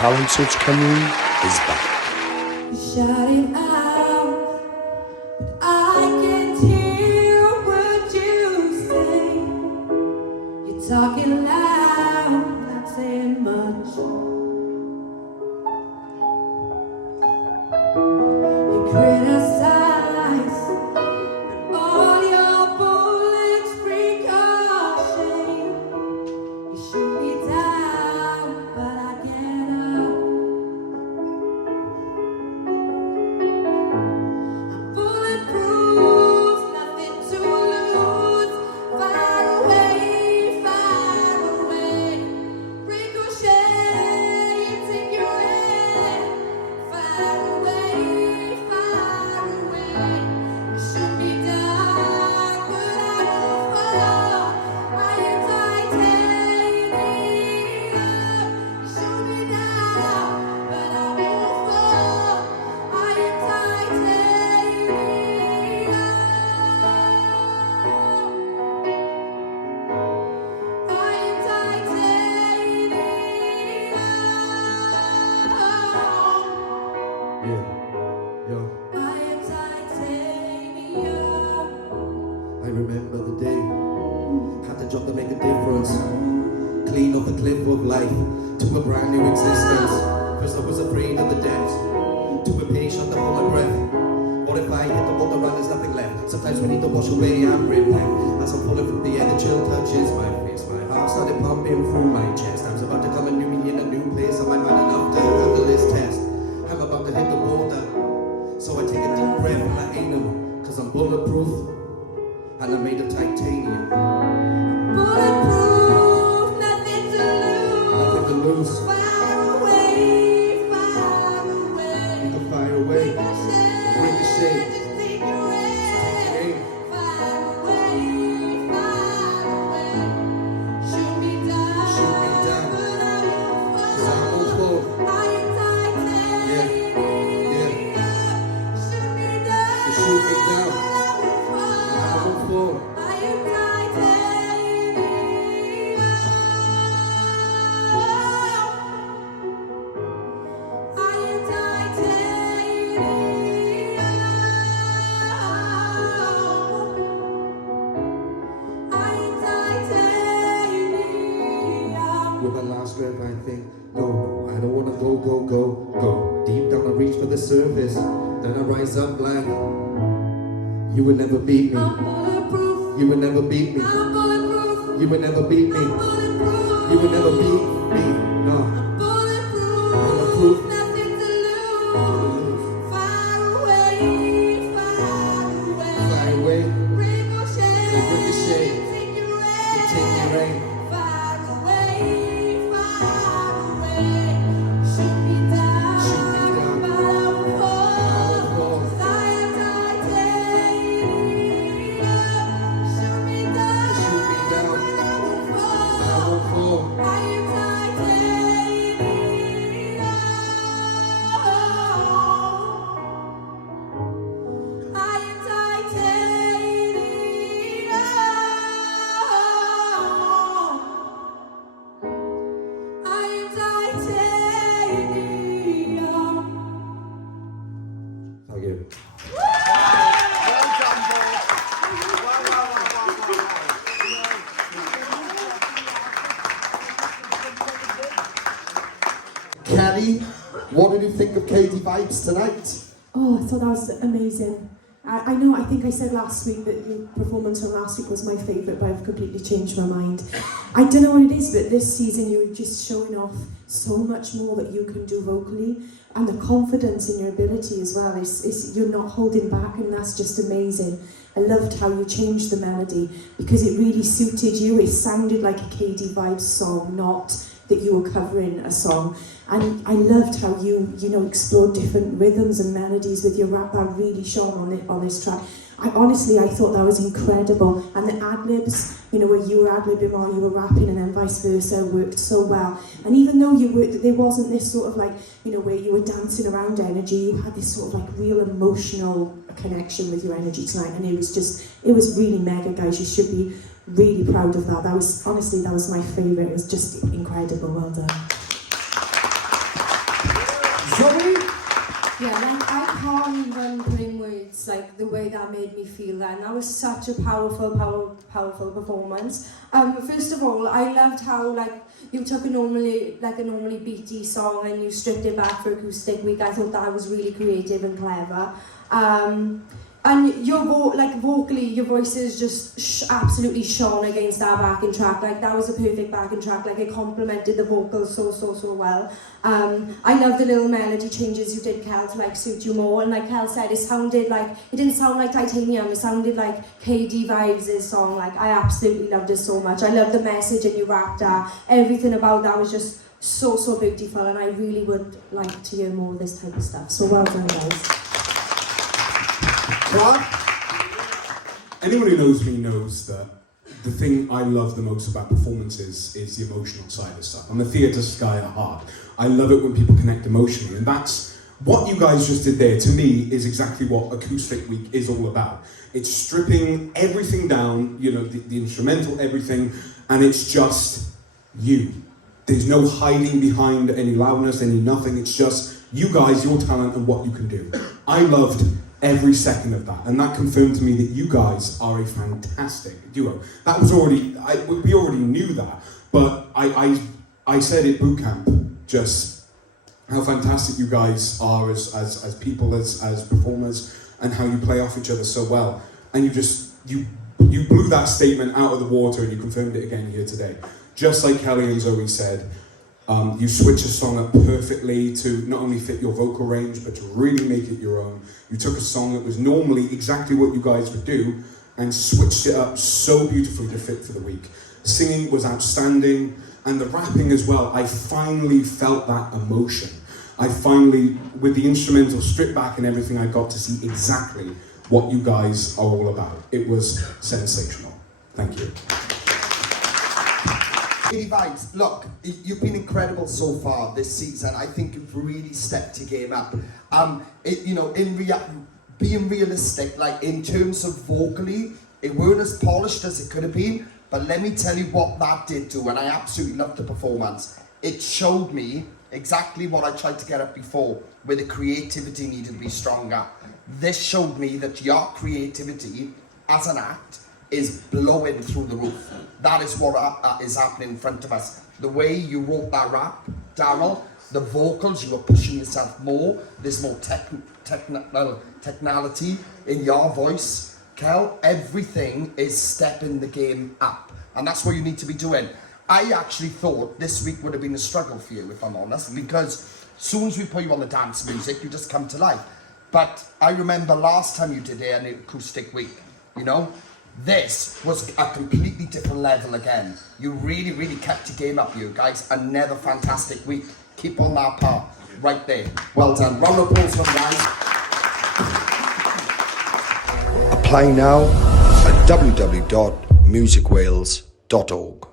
Talent Search Cameroon is back. Shout it out, but I can't hear what you say. You're talking loud, not saying much. You criticize, but all your bullets ricochet. You shoot me down, but I get up. Bulletproof, nothing to lose. Far away, ricochet, take your aim. Far away, you shoot me down, but I won't fall. I am titanium. You shoot me down, but I won't fall. I am titanium. I am titanium. Yeah. I am titanium. I remember the day, had the job to make a difference. Clean off the cliff of life, to a brand new existence. First I was afraid of the depths, too impatient to hold my breath. What if I hit the water and there's nothing left? Sometimes we need to wash away and repent. As I'm pulling from the air, the chill touches my face. My heart started pumping through my chest. I was about to come and me in a new place. Am I man enough to handle this test? I'm about to hit the water, so I take a deep breath and I ain't no, cause I'm bulletproof and I'm made of titanium. Bulletproof, nothing to lose. Nothing to lose. Far away, You can fire away. ricochet, just take your aim. Far away, shoot me down, but I won't Cause I won't fall. I am titanium. Yeah. Shoot me down, You shoot me down, but I I won't won't fall. I am titanium. I am titanium. I am titanium. With my last breath I think, no, I don't wanna go. Deep down I reach for the surface, then I rise up like, you would never beat me. I'm bulletproof. You would never beat me. I'm bulletproof. You would never beat me. I'm bulletproof. You would never beat me. No. Bulletproof. Bulletproof. Nothing to lose. Far away, Fly away. Ricochet. Take your You take your aim. Far away, shoot me down, Shoot me down. but I won't fall. fall. 'Cause I am titanium. Shoot me down, Shoot me down. but I won't fall. I won't fall. I am titanium. I am titanium. I am titanium. Thank you. Kelly, what did you think of Katie Vibes tonight? Oh, I thought that was amazing. I know, I think I said last week that your performance from last week was my favourite, but I've completely changed my mind. I don't know what it is, but this season you're just showing off so much more that you can do vocally, and the confidence in your ability as well. You're not holding back, and that's just amazing. I loved how you changed the melody, because it really suited you. It sounded like a KD Vibes song, not that you were covering a song. And I loved how you explored different rhythms and melodies with your rap. That really shone on this track. I thought that was incredible. And the ad-libs, where you were ad-libbing while you were rapping and then vice versa, worked so well. And even though there wasn't this sort of like, where you were dancing around energy, you had this sort of like real emotional connection with your energy tonight. And it was really mega, guys. You should be really proud of that. That was my favourite. It was just incredible. Well done. Zoe? Yeah, like I can't even put in words like the way that made me feel then. That was such a powerful performance. First of all, I loved how like you took a normally beaty song and you stripped it back for acoustic week. I thought that was really creative and clever. And your vocally, your voices just absolutely shone against that backing track. Like that was a perfect backing track. Like it complemented the vocals so well. I love the little melody changes you did, Kel, to like suit you more. And like Kel said, it didn't sound like Titanium. It sounded like KD Vibes' song. Like I absolutely loved it so much. I loved the message and you rapped that. Everything about that was just so beautiful. And I really would like to hear more of this type of stuff. So well done, guys. Anyone who knows me knows that the thing I love the most about performances is the emotional side of stuff. I'm a theatre guy at heart. I love it when people connect emotionally, and that's what you guys just did there. To me, is exactly what Acoustic Week is all about. It's stripping everything down, you know, the instrumental, everything, and it's just you. There's no hiding behind any loudness, any nothing. It's just you guys, your talent, and what you can do. I loved every second of that, and that confirmed to me that you guys are a fantastic duo. That was we already knew that, but I said at boot camp just how fantastic you guys are as people, as performers, and how you play off each other so well. And you blew that statement out of the water, and you confirmed it again here today. Just like Kelly and Zoe said, you switch a song up perfectly to not only fit your vocal range, but to really make it your own. You took a song that was normally exactly what you guys would do and switched it up so beautifully to fit for the week. Singing was outstanding, and the rapping as well. I finally felt that emotion. I finally, with the instrumental stripped back and everything, I got to see exactly what you guys are all about. It was sensational. Thank you. KD Vibes, look, you've been incredible so far this season. I think you've really stepped your game up. Being realistic, like in terms of vocally, it weren't as polished as it could have been, but let me tell you what that did to, and I absolutely loved the performance. It showed me exactly what I tried to get at before, where the creativity needed to be stronger. This showed me that your creativity as an act is blowing through the roof. That is what is happening in front of us. The way you wrote that rap, Daryl, the vocals, you were pushing yourself more. There's more technicality in your voice. Kel, everything is stepping the game up. And that's what you need to be doing. I actually thought this week would have been a struggle for you, if I'm honest, because as soon as we put you on the dance music, you just come to life. But I remember last time you did an acoustic week, you know, this was a completely different level again. You really kept your game up, you guys. Another fantastic week. Keep on that path right there. Well done. Round of applause for them, guys. Apply now at www.musicwales.org.